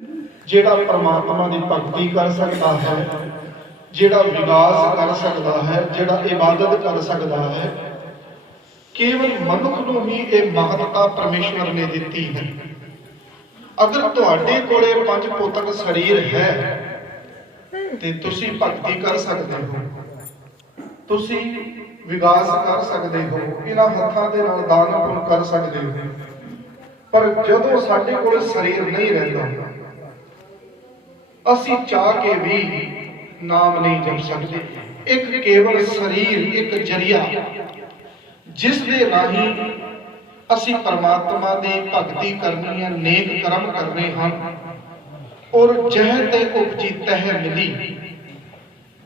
ਜਿਹੜਾ परमात्मा की भगती कर सकता है, ਜਿਹੜਾ विकास कर सकता है, ਜਿਹੜਾ इबादत कर सकता है, केवल मनुख ਨੂੰ ही ये महत्ता परमेश्वर ने दी है। अगर ਤੁਹਾਡੇ ਕੋਲੇ पंज भौतिक शरीर है ਤੇ ਤੁਸੀਂ भगती कर सकते हो, ਤੁਸੀਂ विकास कर सकते हो, इन्हां हत्थां दे नाल दान पुण्य कर सकते हो। पर जदों साडे कोल शरीर नहीं रहता, असी चाह के भी नाम नहीं जप सकते। एक केवल शरीर एक जरिया जिस दे राही असी परमात्मा की भगती करनी है, नेक कर्म करने हैं, और जह ते उपजी तह मिली,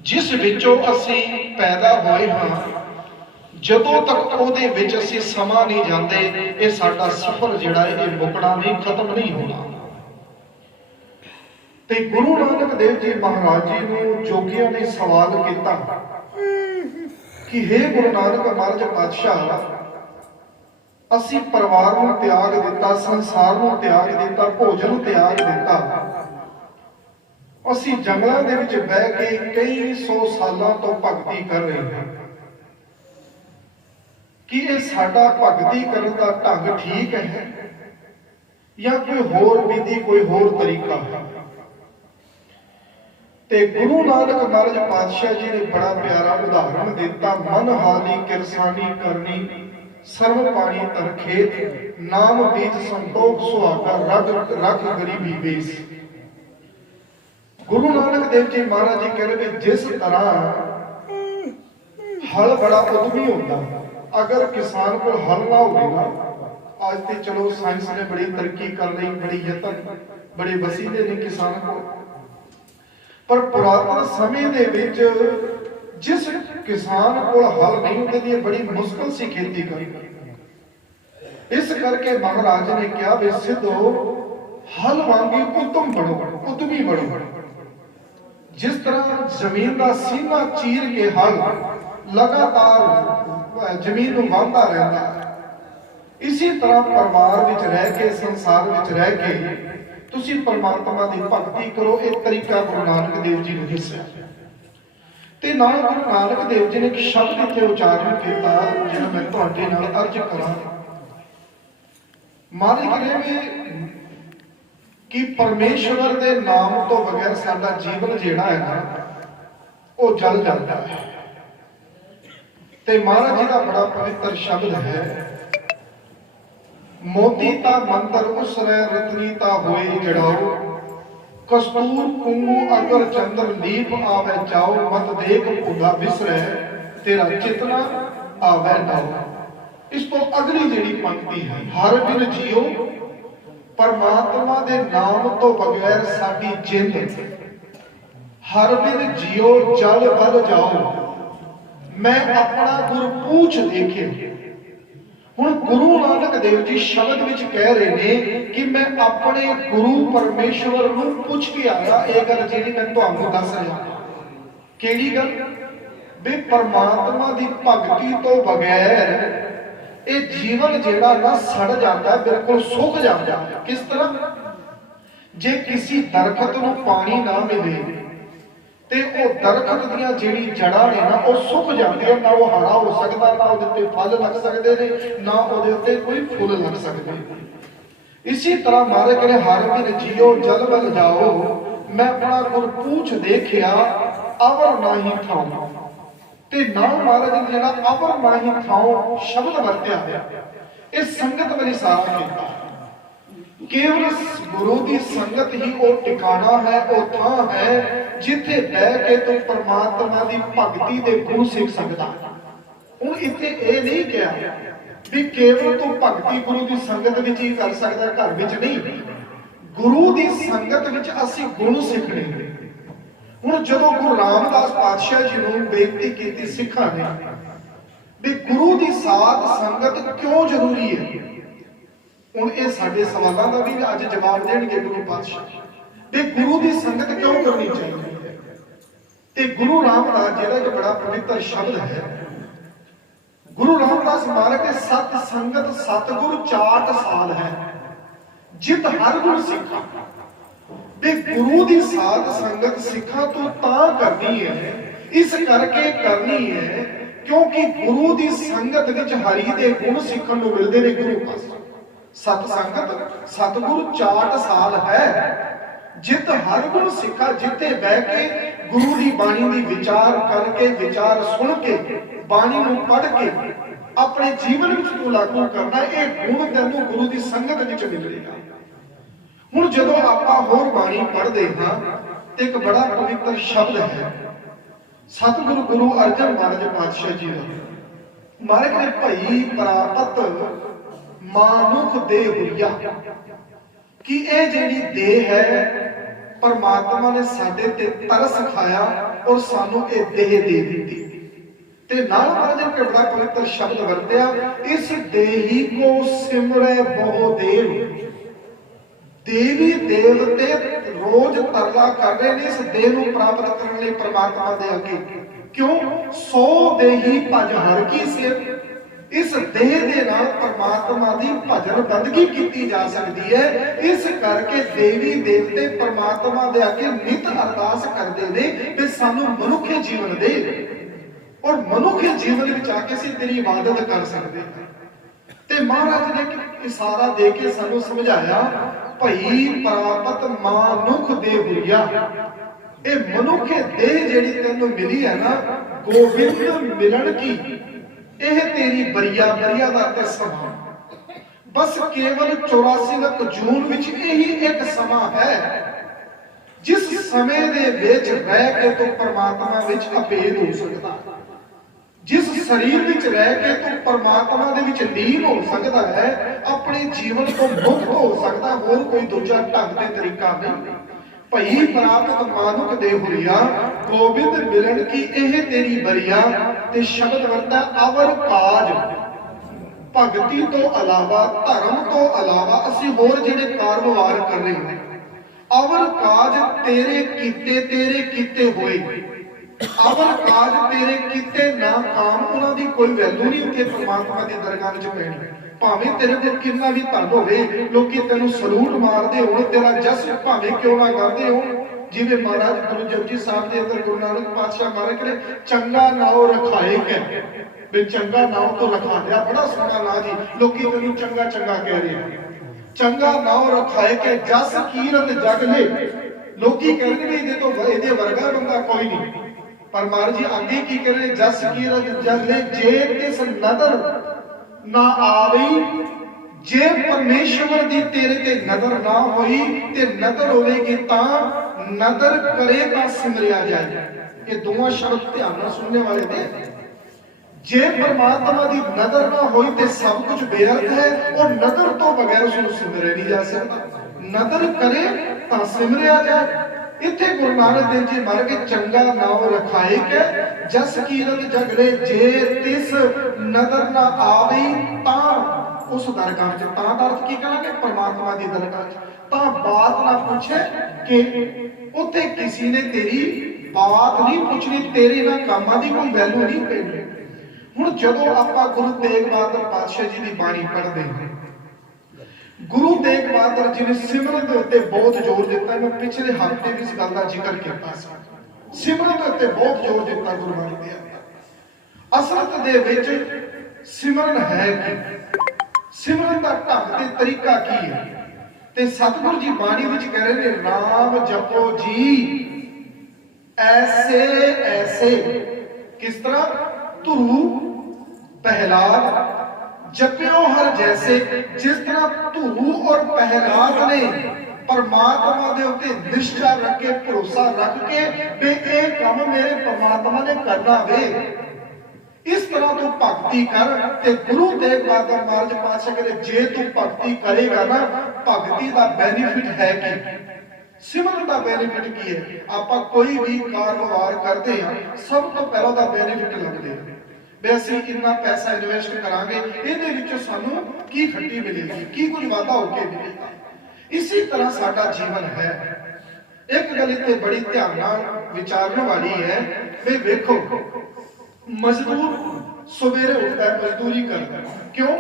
जिस विचों असी पैदा होए हाँ, जदों तक उहदे विच असी समा नहीं जाते, ये साडा सफर जिहड़ा है मुकना नहीं, खत्म नहीं होना। ते गुरु नानक देव जी महाराज जी ने जोगियों ने सवाल किया कि हे गुरु नानक महाराज पातशाह, असी परिवार को त्याग दिता, संसार को त्याग दिता, भोजन त्याग दिता, असी जंगलों के विच बह के कई सौ सालों तो भगती कर रहे हैं, कि ये साडा भगती करने का ढंग ठीक है या कोई होर विधि, कोई होर तरीका है। ते गुरु नानक महाराज पातशाह जी ने बड़ा प्यारा उदाहरण दिता, मन हाली किरसानी करनी, सर्व पानी तर खेत, नाम बीज संतोख सुहागा, रग रख गरीबी बेस। गुरु नानक देव जी महाराज जी कह रहे जिस तरह हल बड़ा उद्यमी होता, अगर किसान को हल ना होगा, आज तो चलो साइंस ने बड़ी तरक्की कर ली, बड़ी यतन बड़े वसीले ने किसान को, पर पुरातन समय दे विच जिस किसान को हल नहीं होंदे, बड़ी मुश्किल सी खेती करनी। इस करके महाराज ने कहा भी सिद्धो हल वांगी उद्यम बनो, उद्यमी बनो। जिस तरह जमीन का सीना चीर के हल लगातार जमीन को वाहता रहता, इसी तरह परिवार विच रह के, संसार विच रह के तुसी परमात्मा की भगती करो। एक तरीका गुरु नानक देव जी ने दस्या, ते नाल गुरु नानक देव जी ने एक शब्द इत्थे उच्चारण किया जिहड़ा मैं तुहाडे नाल अर्ज करां। महाराज कहते कि परमेश्वर के नाम तो बगैर साडा जीवन जिहड़ा है ना, वो जल जाता है। ते महाराज जी का बड़ा पवित्र शब्द है, मोती ता मंतर उसरै रतनी ता होए जड़ाओ, कस्तूर कुंगू अगर चंद्र लीप आवे जाओ, मत देख भूला विसरै तेरा चितना आवे नाओ। इस तो अगली जेड़ी पंक्ति है, हर बिन जियो परमात्मा दे नाम तो बगैर साडी जिंद, हर बिन जियो जल बल जाओ, मैं अपना गुर पूछ देखे। हुण गुरु नानक देव जी शब्द विच कह रहे ने कि मैं अपने गुरु परमेश्वर नूं पुछ के आया। ये गल जिहड़ी मैं तुहानूं दस रहा, किहड़ी गल भी परमात्मा दी भगती तो बगैर ये जीवन जिहड़ा ना सड़ जाता, बिल्कुल सुक जाता। किस तरह, जे किसी दरखत नूं पानी ना मिले ते वो दरखत दीयां जिहड़ी जड़ां ने ना वो सुक जांदियां, ना वो हरा हो सकदा, ना उहदे ते फल लग सकदे ने, ना उहदे उत्ते कोई फुल लग सकदे। इसी तरह महाराज कहने हर बिन जियो जल बल जाओ, मैं अपना गुर पूछ देखिया अवर नाही थाओ। ते ना महाराज ने जिहड़ा अवर नाही थाओ शब्द वरत्या है, इस संगत वाली सारा कीता। केवल गुरु की संगत ही वो टिकाणा है, वो थां है जिथे बह के तू परमात्मा की भगती दे गुण सीख सकता। हुण इत्थे ये नहीं कहा भी केवल तू भगती गुरु की संगत विच ही कर सकदा, घर विच नहीं। गुरु की संगत विच असीं गुण सीखने। हुण जदों गुरु रामदास पातशाह जी नूं बेनती कीती सिखां ने भी गुरु की साथ संगत क्यों जरूरी है, हुण ये साडे सवालों का भी अज जवाब देणगे गुरु पातशाह भी गुरु की संगत क्यों करनी चाहिए। ते गुरु रामदास जी का एक बड़ा पवित्र शब्द है, गुरु रामदास महाराज के सत संगत सतगुरु चाट साल है, जित हर गुण सीखा। गुरु की साध संगत सिखा तो करनी है, इस करके करनी है क्योंकि गुरु की संगत विच हरि के गुण सीखण नूं मिलदे ने। गुरु पास सत संगत सतगुरु चाट साल है, जित हर गुण सिखा, जिते बह के गुरु की बाणी की विचार करके, विचार सुन के, बाणी नूं पढ़ के अपने जीवन में तू लागू करना, यह गुण तैनूं गुरु की संगत विच मिलेगा। हुण जदों आपां होर बाणी पढ़दे हां ते एक बड़ा पवित्र शब्द है सतगुरु गुरु अर्जन महाराज पातशाह जी का। महाराज ने भई प्रापत मानुख देह हुईया कि यह जिहड़ी देह है परमात्मा ने साडे ते तरस खाया और सानू ये देह दे दी। ते नाल महाराज ने बड़ा पवित्र शब्द वरत्या, इस देही को सिमरे बहु देव। देवी देवते रोज तरला कर रहे हैं इस देह को प्राप्त करने लिए परमात्मा दे अगे। क्यों? 100 देही भज हर की सेव। इस देह दे नाल परमात्मा की भजन बंदगी की जा सकती है। इस करके देवी देवते परमात्मा दे अगे नित अरदास करते हैं कि सानू मनुखे जीवन दे, और मनुखे जीवन में आके असीं तेरी इबादत कर सकते हैं। ते महाराज ने इशारा दे के सानू समझाया, भई प्रापत मानुख दे हुईया, ए मनुखे देह जेड़ी तेनू मिली है ना, गोबिंद मिलन की यह तेरी बरिया, बरिया दा ते समा बस केवल 84 जून विच यही एक समा है जिस समय दे विच रह के तो परमात्मा विच अभेद हो सकता, जिस शरीर विच रह के तो परमात्मा दे विच लीन हो सकता है, अपने जीवन को मुक्त हो सकता, होर कोई दूजा ढंग ते तरीका नहीं। भई प्राप्त मानुख दे हुरिया, गोबिंद मिलन की एह तेरी बरिया। ते शब्द वरता अवर काज, भगती तो अलावा, धर्म तो अलावा असीं होर जिहड़े कारवार कर रहे हैं, अवर काज तेरे कीते होए, अवर काज तेरे कीते ना काम, उन्हां दी कोई वैल्यू नहीं उत्थे परमात्मा दी दरगाह विच पैणी। भावें तेरे कोल कितना भी धन होवे, लोकी तैनूं सलूट मारदे होण, तेरा जस भावें क्यों ना करदे होण। जिवें महाराज गुरु जपजी साहब दे अंदर गुरु नानक पातशाह महाराज ने चंगा नाम रखाए कै, वे चंगा नाम तो रखा लिया, बड़ा सोहना नाम जी, लोकी तैनूं चंगा चंगा कह रहे हैं। चंगा नाम रखाए कै जस कीरत जग ले, लोकी कहते भी इहदे तो इहदे वर्गा बंदा कोई नहीं। पर महाराज जी आगे की करे, जस कीरत जग ले जे तिस नदर ना आवी, जे परमेश्वर दी तेरे ते नदर ना होई ते नदर होवेगी तां नदर करे तां सिमरिया जाए। ये दोवां शब्द ध्यान नाल सुनने वाले ने, जे परमात्मा दी नदर ना होई ते सब कुछ बेअर्थ है, और नदर तो बगैर उसनूं सिमरिया नहीं जा सकता। नदर करे तां सिमरिया जाए। इत्थे गुरु नानक देव जी महाराज के चंगा नाम रखाए के जस कीरत जगले, जे तिस नदर ना आवी तां उस दरगाह च, तां दा अर्थ की करांगे परमात्मा दी दरगाह च, तां बात ना पूछे कि उत्थे किसी ने तेरी बात नहीं पूछनी, तेरे ना कामां दी कोई वैल्यू नहीं पैनी। हुण जदों आपां गुरु तेग बहादुर पातशाह जी दी बाणी पढ़दे हां, गुरु तेग बहादुर जी ने सिमरन के उत्ते बहुत जोर दिता। मैं पिछले हफ्ते भी इस गल का जिक्र किया, सिमरन के उत्ते बहुत जोर दिता गुरबाणी दे अंदर। असरत दे विच सिमरन है कि सिमरन का ढंग ते तरीका की है, ते सतगुरु जी बाणी विच कह रहे ने, नाम जपो जी ऐसे ऐसे। किस तरह? धुरू पहलाद जपियो हर जैसे। जिस तरह धुरू और पहलाद ने परमात्मा दे उत्ते निष्ठा रख के, भरोसा रख के वे ये काम मेरे परमात्मा ने करना वे, इस तरह तू भक्ति कर। ते गुरु तेग बहादुर महाराज पातशाह कहते, जे तू भक्ति करेगा ना, भक्ति का बेनिफिट है कि सिमरन का बेनिफिट की है। आप कोई भी कारोबार करते हैं, सब तो पहला का बेनिफिट लगते हैं, वैसे इन्ना पैसा इन्वेस्ट करांगे, इहदे विचों सानू की खट्टी मिलेगी, की कुछ वादा होके मिलेगा। इसी तरह साडा जीवन है। एक गल इत्थे बड़ी ध्यान नाल विचारने वाली है, वे वेखो मजदूर सवेरे उठता है, मजदूरी करता है, क्यों?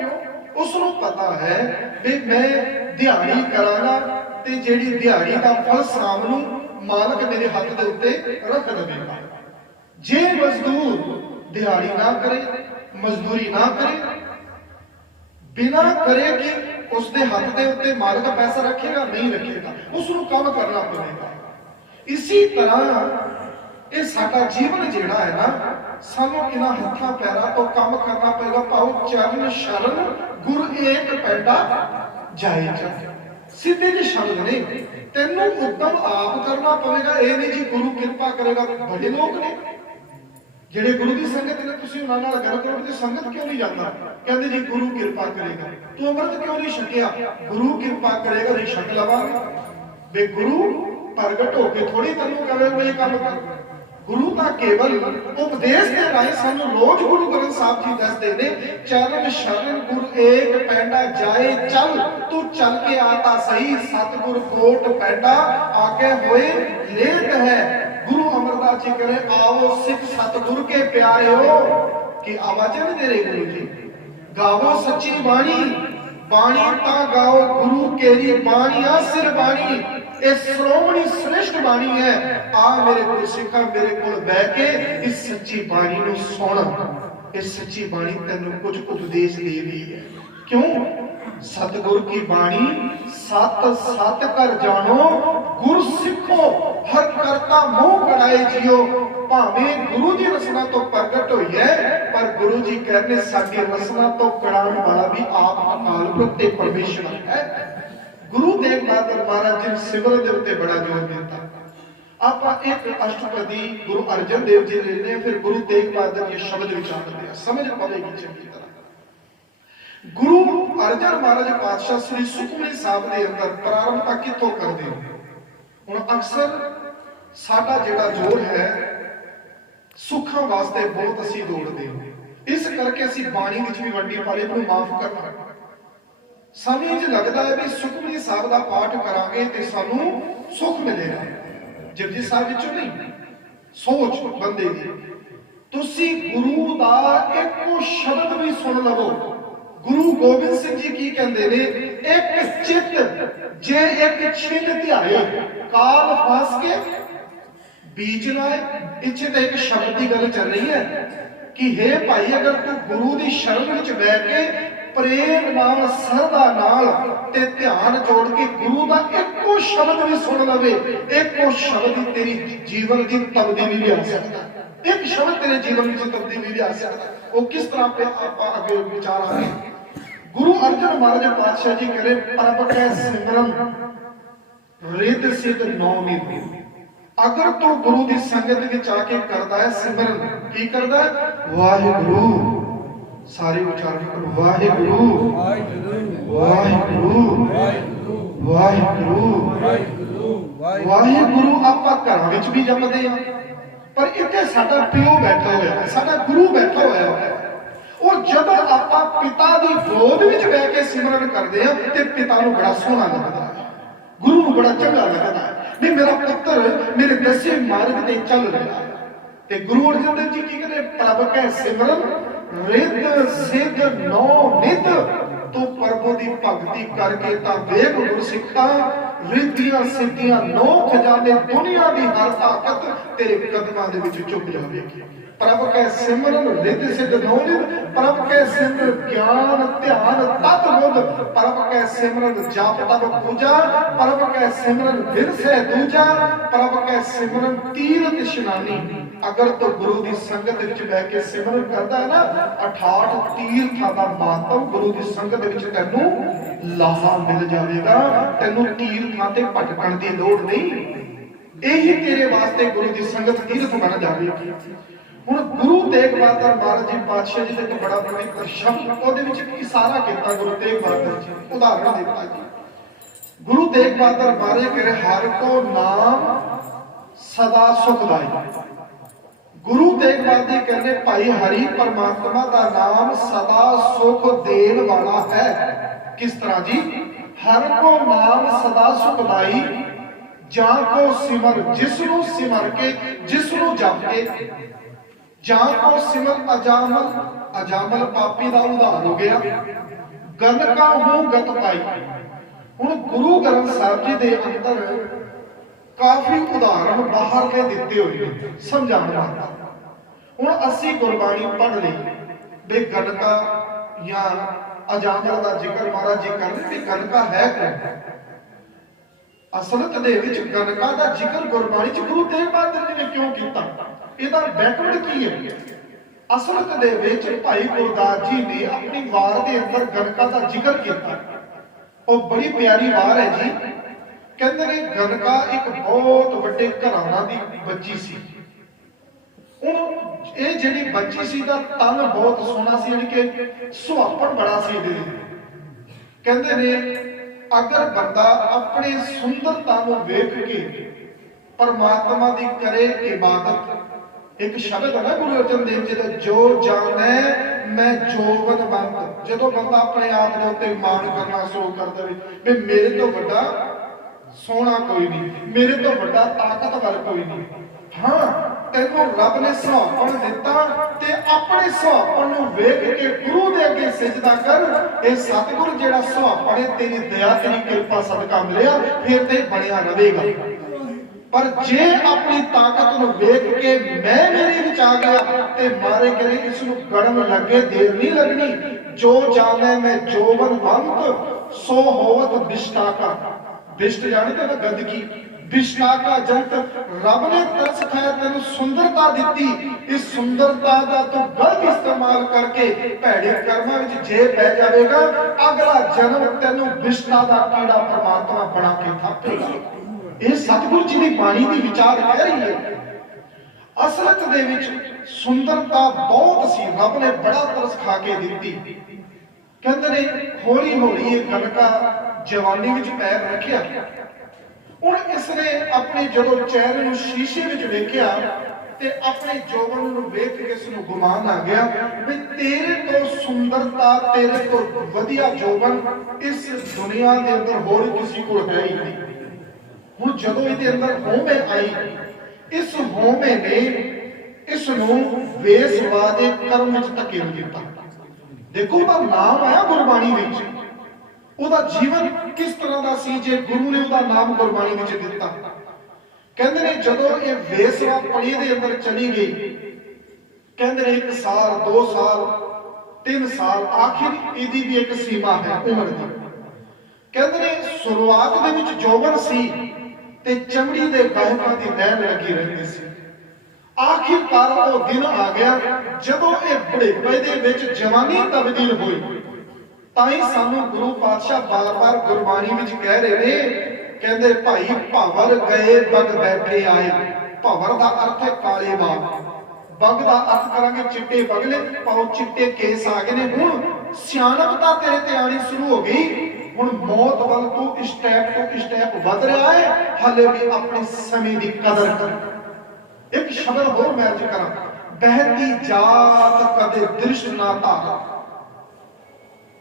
उसनू पता है भी मैं दिहाड़ी करांगा ਤੇ ਜਿਹੜੀ ਦਿਹਾੜੀ ਦਾ ਫਲ ਸ਼ਾਮ ਨੂੰ ਮਾਲਕ ਮੇਰੇ ਹੱਥ ਦੇ ਉੱਤੇ ਰੱਖ ਦੇਵੇਗਾ। ਜੇ ਮਜ਼ਦੂਰ ਦਿਹਾੜੀ ਨਾ ਕਰੇ, ਮਜ਼ਦੂਰੀ ਨਾ ਕਰੇ, ਬਿਨਾ ਕਰੇ ਕਿ ਉਸਦੇ ਹੱਥ ਦੇ ਉੱਤੇ ਮਾਲਕ ਪੈਸਾ ਰੱਖੇਗਾ? ਨਹੀਂ ਰੱਖੇਗਾ, ਉਸ ਨੂੰ ਕੰਮ ਕਰਨਾ ਪਵੇਗਾ। ਇਸੇ ਤਰ੍ਹਾਂ ਇਹ ਸਾਡਾ ਜੀਵਨ ਜਿਹੜਾ ਹੈ ਨਾ, ਸਾਨੂੰ ਇਹਨਾਂ ਹੱਥਾਂ ਪੈਰਾਂ ਤੋਂ ਕੰਮ ਕਰਨਾ ਪਏਗਾ। ਭਾਉ ਚਰਨ ਸ਼ਰਨ ਗੁਰ ਏਕ ਪੈਂਡਾ ਜਾਏ ਜਾ। ਸਿੱਧੇ ਜਿਹੇ ਸ਼ਬਦ ਨੇ, ਤੈਨੂੰ ਉਦਮ ਆਪ ਕਰਨਾ ਪਵੇਗਾ। ਇਹ ਨਹੀਂ ਜੀ ਗੁਰੂ ਕਿਰਪਾ ਕਰੇਗਾ। ਬੜੇ ਲੋਕ ਨੇ ਜਿਹੜੇ ਗੁਰੂ ਦੀ ਸੰਗਤ ਨੇ, ਤੁਸੀਂ ਉਹਨਾਂ ਨਾਲ ਗੱਲ ਕਰੋ ਤੇ ਸੰਗਤ ਕਿਉਂ ਨਹੀਂ ਜਾਂਦਾ? ਕਹਿੰਦੇ ਜੀ ਗੁਰੂ ਕਿਰਪਾ ਕਰੇਗਾ। ਤੂੰ ਅੰਮ੍ਰਿਤ ਕਿਉਂ ਨਹੀਂ ਛਕਿਆ? ਗੁਰੂ ਕਿਰਪਾ ਕਰੇਗਾ ਨਹੀਂ ਛਕ ਲਵਾਂਗੇ। ਵੇ ਗੁਰੂ ਪ੍ਰਗਟ ਹੋ ਕੇ ਥੋੜੀ ਤੈਨੂੰ ਕਹੇ ਇਹ ਕੰਮ ਕਰ। ਗੁਰੂ ਤਾਂ ਕੇਵਲ ਉਪਦੇਸ਼ ਦੇ ਰਾਹੀਂ ਸਾਨੂੰ ਰੋਜ਼ ਗੁਰੂ ਗ੍ਰੰਥ ਸਾਹਿਬ ਜੀ ਦੱਸਦੇ ਨੇ, ਚਰਨ ਸ਼ਰਨ ਗੁਰ ਏਕ ਪੈਂਡਾ ਜਾਏ ਚੱਲ। ਤੂੰ ਚੱਲ ਕੇ ਆ ਤਾਂ ਸਹੀ, ਸਤਿਗੁਰ ਕੋਟ ਪੈਂਡਾ ਆਗੇ ਹੋਏ ਲੇਤ ਹੈ। गुरु अमरदास जी कह रहे, आओ सिख सतगुर के प्यारे हो। कि आवाजें भी दे रहे गुरु जी, गावो सच्ची बाणी, बाणी ता गाओ गुरु केरी बाणी आ सिर बाणी। ये श्रोमणी श्रेष्ठ बाणी है। आ मेरे को सिखा, मेरे को बह के इस सच्ची बाणी ਨੂੰ ਸੁਣ। इस सच्ची बाणी तेन कुछ उपदेश दे रही है। क्यों? सतगुर की बाणी सत सत कर जानो, गुर सिखो हर करता मोह कड़ाए जियो। भावे गुरु जी रसना तो प्रगट हुई है, पर गुरु जी कहते साडी रसना तो कड़ाने वाला भी आप अकाल पुरख ते परमेश्वर है। गुरु तेग बहादुर महाराज जी सिमरन के उत्ते बड़ा जोर दिता। आप एक अष्टपदी गुरु अर्जन देव जी लेने, फिर गुरु तेग बहादुर जी शब्द विचारते हैं, समझ पवेगी चंगी तरह। गुरु अर्जन महाराज पातशाह श्री सुखमनी साहब के अंदर प्रारंभ कितों करते हैं? हुण अक्सर साडा जिहड़ा जोर है सुखां वास्ते बहुत असीं दौड़दे हां, इस करके असीं बाणी विच भी वड्डी पाले नूं माफ करना। सानूं इंज लगदा है भी सुखमनी साहब दा पाठ करांगे ते सानूं सुख मिलेगा। जपजी साहब विचों नहीं, सोच बंदे दी। तुसीं गुरु दा इक्को शब्द भी सुन लवो। गुरु गोबिंद सिंह जी की कहते ने, एक चित जे एक छिन ध्याए, काल फास के बीज लाए। इच्छे तो एक शब्द की गल चल रही है कि हे भाई, अगर तू गुरु की शरण विच बह के प्रेम नाल सरदा नाल ते ध्यान जोड़ के गुरु का एको शब्द भी सुन लवे, एको शब्द तेरी जीवन की तब्दीली लिया सकता। एक शब्द तेरे जीवन में तब्दीली लिया सकता। वो किस तरह पे आप आगे विचार आ गए? गुरु अर्जन महाराज पातशाह जी करे, प्रभ कै सिमरन रिद सिद्ध नौ नित। अगर तो गुरु की संगत विच आके करदा है सिमरन, की करदा है? वाहिगुरु। सारे उच्चारण करो, वाहिगुरु वाहिगुरु वाहिगुरु वाहिगुरु। आपां घरां विच भी जपदे हां, पर इत्थे साडा पिओ बैठा होया है, साडा गुरु बैठा होया है। और जब आप पिता की गोद में बह के सिमरन करते हैं तो पिता को बड़ा सोहना लगता है, गुरु को बड़ा चंगा लगता है भी मेरा पुत्र मेरे दसे मार्ग से चल रहा है। ते गुरु अर्जन देव जी की कहते, प्रभ कै सिमरन रिद सिद्ध नौ नित। तो प्रभु की भगती करके ता वेख गुर सिखा, रिद्धियां सिद्धियां नौ खजाने दुनिया की हर ताकत तेरे कदमां दे विच चुप जावेगी। प्रभ कै सिमरन रिद सिद्ध नौ नित। प्रभ कै सिमरन ज्ञान ध्यान तत बुध। प्रभ कै सिमरन जाप तप पूजा। प्रभ कै सिमरन विरसे दूजा। प्रभ कै सिमरन तीरथ इशनानी। अगर तो गुरु की संगत विच बह के सिमरन करदा है ना, 68 तीर्थां दा महत्व गुरु की संगत विच तैनूं लाहा मिल जाएगा। तैनूं तीर्थां ते भटकण दी लोड़ नहीं। यही तेरे वास्ते गुरु की संगत तीर्थ बन जाएगी। हुण गुरु तेग बहादुर महाराज जी पातशाह जी ने बड़ा पवित्र शब्द ਉਹਦੇ ਵਿੱਚ ਇਸ਼ਾਰਾ ਕੀਤਾ गुरु तेग बहादुर जी, उदाहरण ਦਿੱਤਾ जी। गुरु तेग बहादुर महाराज कहे, हर को नाम सदा सुखदाई। गुरु तेग बहादुर जी कहने, भाई हरि परमात्मा का नाम सदा सुख देने वाला है। किस तरह जी? हर को नाम सदा सुखदाई, जां को सिमर जिसनों सिमर के जिसनों जप के, जां को सिमर अजामल। अजामल पापी का उदाहरण हो गया। गन का हूं गत पाई। ਹੁਣ ਗੁਰੂ ਗ੍ਰੰਥ ਸਾਹਿਬ ਜੀ ਦੇ ਅੰਦਰ ਕਾਫੀ ਉਦਾਹਰਣ ਬਾਹਰ ਕੇ ਦਿੱਤੇ ਹੋਏ ਨੇ ਸਮਝਾਉਣ ਵਾਸਤੇ। ਹੁਣ ਅਸੀਂ ਗੁਰਬਾਣੀ ਪੜ੍ਹ ਲਈ ਵੀ ਗਣਕਾ ਜਾਂ ਅਜਾਮਲ ਦਾ ਜ਼ਿਕਰ ਮਹਾਰਾਜ ਜੀ ਕਰਦੇ ਵੀ ਗਣਕਾ ਹੈ ਕੌਣ। ਅਸਲਤ ਦੇ ਵਿੱਚ ਗਣਕਾ ਦਾ ਜ਼ਿਕਰ ਗੁਰਬਾਣੀ ਚ ਗੁਰੂ ਤੇਗ ਬਹਾਦਰ ਜੀ ਨੇ ਕਿਉਂ ਕੀਤਾ, ਇਹਦਾ ਬੈਕਵਰਡ ਕੀ ਹੈ। ਅਸਲਤ ਦੇ ਵਿੱਚ ਭਾਈ ਗੁਰਦਾਸ ਜੀ ਨੇ ਆਪਣੀ ਵਾਰ ਦੇ ਅੰਦਰ ਗਣਕਾ ਦਾ ਜ਼ਿਕਰ ਕੀਤਾ। ਉਹ ਬੜੀ ਪਿਆਰੀ ਵਾਰ ਹੈ ਜੀ। ਕਹਿੰਦੇ ਨੇ ਗਣਕਾ ਇੱਕ ਬਹੁਤ ਵੱਡੇ ਘਰਾਣਾ ਦੀ ਬੱਚੀ ਸੀ। ਹੁਣ ਇਹ ਜਿਹੜੀ ਬੱਚੀ ਸੀ ਦਾ ਤਨ ਬਹੁਤ ਸੋਹਣਾ ਸੀ, ਯਾਨੀ ਕਿ ਸੁਹਾਪਣ ਬੜਾ ਸੀ ਇਹਦੇ। ਕਹਿੰਦੇ ਨੇ ਅਗਰ ਬੰਦਾ ਆਪਣੀ ਸੁੰਦਰਤਾ ਨੂੰ ਵੇਖ ਕੇ ਪਰਮਾਤਮਾ ਦੀ ਕਰੇ ਇਬਾਦਤ। ਇੱਕ ਸ਼ਬਦ ਹੈ ਨਾ ਗੁਰੂ ਅਰਜਨ ਦੇਵ ਜੀ ਦਾ, ਜੋ ਜਾਣੈ ਮੈਂ ਜੋਬਨਵੰਤ। ਜਦੋਂ ਬੰਦਾ ਆਪਣੇ ਆਪ ਦੇ ਉੱਤੇ ਮਾਣ ਕਰਨਾ ਸ਼ੁਰੂ ਕਰ ਦੇਵੇ ਵੀ ਮੇਰੇ ਤੋਂ ਵੱਡਾ ਸੋਹਣਾ ਕੋਈ ਨਹੀਂ, ਮੇਰੇ ਤੋਂ ਵੱਡਾ ਤਾਕਤਵਰ ਕੋਈ ਨਹੀਂ। ਹਾਂ, ਤੈਨੂੰ ਰੱਬ ਨੇ ਸੁਹਾਪਣ ਦਿੱਤਾ ਤੇ ਆਪਣੇ ਸੁਹਾਪਣ ਨੂੰ ਵੇਖ ਕੇ ਗੁਰੂ ਦੇ ਅੱਗੇ ਸਿਜਦਾ ਕਰ। ਇਹ ਸਤਿਗੁਰ ਜਿਹੜਾ ਸੁਹਾਪਣ ਹੈ ਤੇਰੀ ਦਇਆ ਤੇਰੀ ਕਿਰਪਾ ਸਦਕਾ ਮਿਲਿਆ, ਫਿਰ ਤੇ ਬਣਿਆ ਰਹੇਗਾ। ਪਰ ਜੇ ਆਪਣੀ ਤਾਕਤ ਨੂੰ ਵੇਖ ਕੇ ਮੈਂ ਮੇਰੇ ਵਿੱਚ ਆ ਗਿਆ ਤੇ ਮਾਰੇ ਕਰੇ ਇਸ ਨੂੰ ਗੜਨ ਲੱਗੇ, ਦੇਰ ਨਹੀਂ ਲੱਗਣੀ। ਜੋ ਜਾਣੇ ਮੈਂ ਜੋਬਨਵੰਤ ਸੋ ਹੋਵਤ ਬਿਸ਼ਟਾਕਾ। ਬਿਸ਼ਟ ਜਾਣਦੇ ਨਾ ਗੰਦਗੀ, ਬਿਸ਼ਟਾਕਾ ਜੰਤ। ਰੱਬ ਨੇ ਤਰਸ ਖਾਇਆ, ਤੈਨੂੰ ਸੁੰਦਰਤਾ ਦਿੱਤੀ, ਇਸ ਸੁੰਦਰਤਾ ਦਾ ਤੂੰ ਗਲਤ ਇਸਤੇਮਾਲ ਕਰਕੇ ਭੈੜੇ ਕਰਮਾਂ ਵਿੱਚ ਜੇ ਪੈ ਜਾਵੇਗਾ, ਅਗਲਾ ਜਨਮ ਤੈਨੂੰ ਬਿਸ਼ਟਾ ਦਾ ਕੀੜਾ ਪਰਮਾਤਮਾ ਬਣਾ ਕੇ ਥਾਪੇਗਾ। ਇਹ ਸਤਿਗੁਰੂ ਜੀ ਦੀ ਬਾਣੀ ਦੀ ਵਿਚਾਰ ਕਹਿ ਰਹੀ ਹੈ। ਅਸਲਤ ਦੇ ਵਿੱਚ ਸੁੰਦਰਤਾ ਬਹੁਤ ਸੀ, ਰੱਬ ਨੇ ਬੜਾ ਤਰਸ ਖਾ ਕੇ ਦਿੱਤੀ। ਕਹਿੰਦੇ ਨੇ ਹੌਲੀ ਹੌਲੀ ਇਹ ਗਣਕਾ ਜਵਾਨੀ ਵਿੱਚ ਪੈਰ ਰੱਖਿਆ। ਹੁਣ ਇਸ ਨੇ ਆਪਣੇ ਜਦੋਂ ਚਿਹਰੇ ਨੂੰ ਸ਼ੀਸ਼ੇ ਵਿੱਚ ਵੇਖਿਆ ਤੇ ਆਪਣੇ ਜੋਬਨ ਨੂੰ ਵੇਖ ਕੇ ਇਸ ਨੂੰ ਗੁਮਾਨ ਆ ਗਿਆ ਵੀ ਤੇਰੇ ਤੋਂ ਸੁੰਦਰਤਾ, ਤੇਰੇ ਤੋਂ ਵਧੀਆ ਜੋਬਨ ਇਸ ਦੁਨੀਆ ਦੇ ਅੰਦਰ ਹੋਰ ਕਿਸੇ ਕੋਲ ਹੈ ਹੀ ਨਹੀਂ। ਹੁਣ ਜਦੋਂ ਇਹਦੇ ਅੰਦਰ ਹਉਮੈ ਆਈ, ਇਸ ਹਉਮੈ ਨੇ ਇਸ ਨੂੰ ਵੇਸਵਾ ਦੇ ਕਰਮ ਵਿੱਚ ਧਕੇਲ ਦਿੱਤਾ। ਦੇਖੋ ਉਹਦਾ ਨਾਮ ਆਇਆ ਗੁਰਬਾਣੀ ਵਿੱਚ, ਉਹਦਾ ਜੀਵਨ ਕਿਸ ਤਰ੍ਹਾਂ ਦਾ ਸੀ ਜੇ ਗੁਰੂ ਨੇ ਉਹਦਾ ਨਾਮ ਗੁਰਬਾਣੀ ਵਿੱਚ ਦਿੱਤਾ। ਕਹਿੰਦੇ ਨੇ ਜਦੋਂ ਇਹ ਵੇਸਵਾ ਪਣੀ ਦੇ ਅੰਦਰ ਚਲੀ ਗਈ, ਕਹਿੰਦੇ ਨੇ 1 ਸਾਲ 2 ਸਾਲ 3 ਸਾਲ, ਆਖਿਰ ਇਹਦੀ ਵੀ ਇੱਕ ਸੀਮਾ ਹੈ ਉਮਰ ਦੀ। ਕਹਿੰਦੇ ਨੇ ਸ਼ੁਰੂਆਤ ਦੇ ਵਿੱਚ ਜੋਬਨ ਸੀ ਤੇ ਚਮੜੀ ਦੇ ਗਾਇਕਾਂ ਦੀ ਨੈਣ ਲੱਗੀ ਰਹਿੰਦੀ ਸੀ। ਆਖਿਰਕਾਰ ਉਹ ਦਿਨ ਆ ਗਿਆ ਜਦੋਂ ਇਹ ਬੁਢੇਪੇ ਦੇ ਵਿੱਚ ਜਵਾਨੀ ਤਬਦੀਲ ਹੋਈ। ਤਾਂ ਹੀ ਸਾਨੂੰ ਗੁਰੂ ਪਾਤਸ਼ਾਹ ਬਾਰ-ਬਾਰ ਗੁਰਬਾਣੀ ਵਿੱਚ ਕਹਿ ਰਹੇ ਨੇ, ਕਹਿੰਦੇ ਭਾਈ ਭਵਰ ਗਏ ਬਗ ਬੈਠੇ ਆਏ। ਭਵਰ ਦਾ ਅਰਥ ਹੈ ਕਾਲੇ ਬਾਗ, ਬਗ ਦਾ ਅਰਥ ਕਰਾਂਗੇ ਚਿੱਟੇ ਬਗਲੇ, ਪਾਉ ਚਿੱਟੇ ਕੇਸ ਆ ਗਏ ਨੇ। ਹੁਣ ਸਿਆਣਪ ਤੇਰੇ ਤੇ ਆਣੀ ਸ਼ੁਰੂ ਹੋ ਗਈ। ਹੁਣ ਮੌਤ ਵੱਲ ਤੂੰ ਸਟੈਪ ਤੋਂ ਸਟੈਪ ਵੱਧ ਰਿਹਾ ਹੈ, ਹਾਲੇ ਵੀ ਆਪਣੇ ਸਮੇਂ ਦੀ ਕਦਰ ਕਰ। ਇੱਕ ਸ਼ਬਦ ਹੋਰ ਮੈਂ ਅਰਜ਼ ਕਰਾਂ, ਬਹਿਤੀ ਜਾਤ ਕਦੇ ਦ੍ਰਿਸ਼ ਨਾ ਧਾਰ।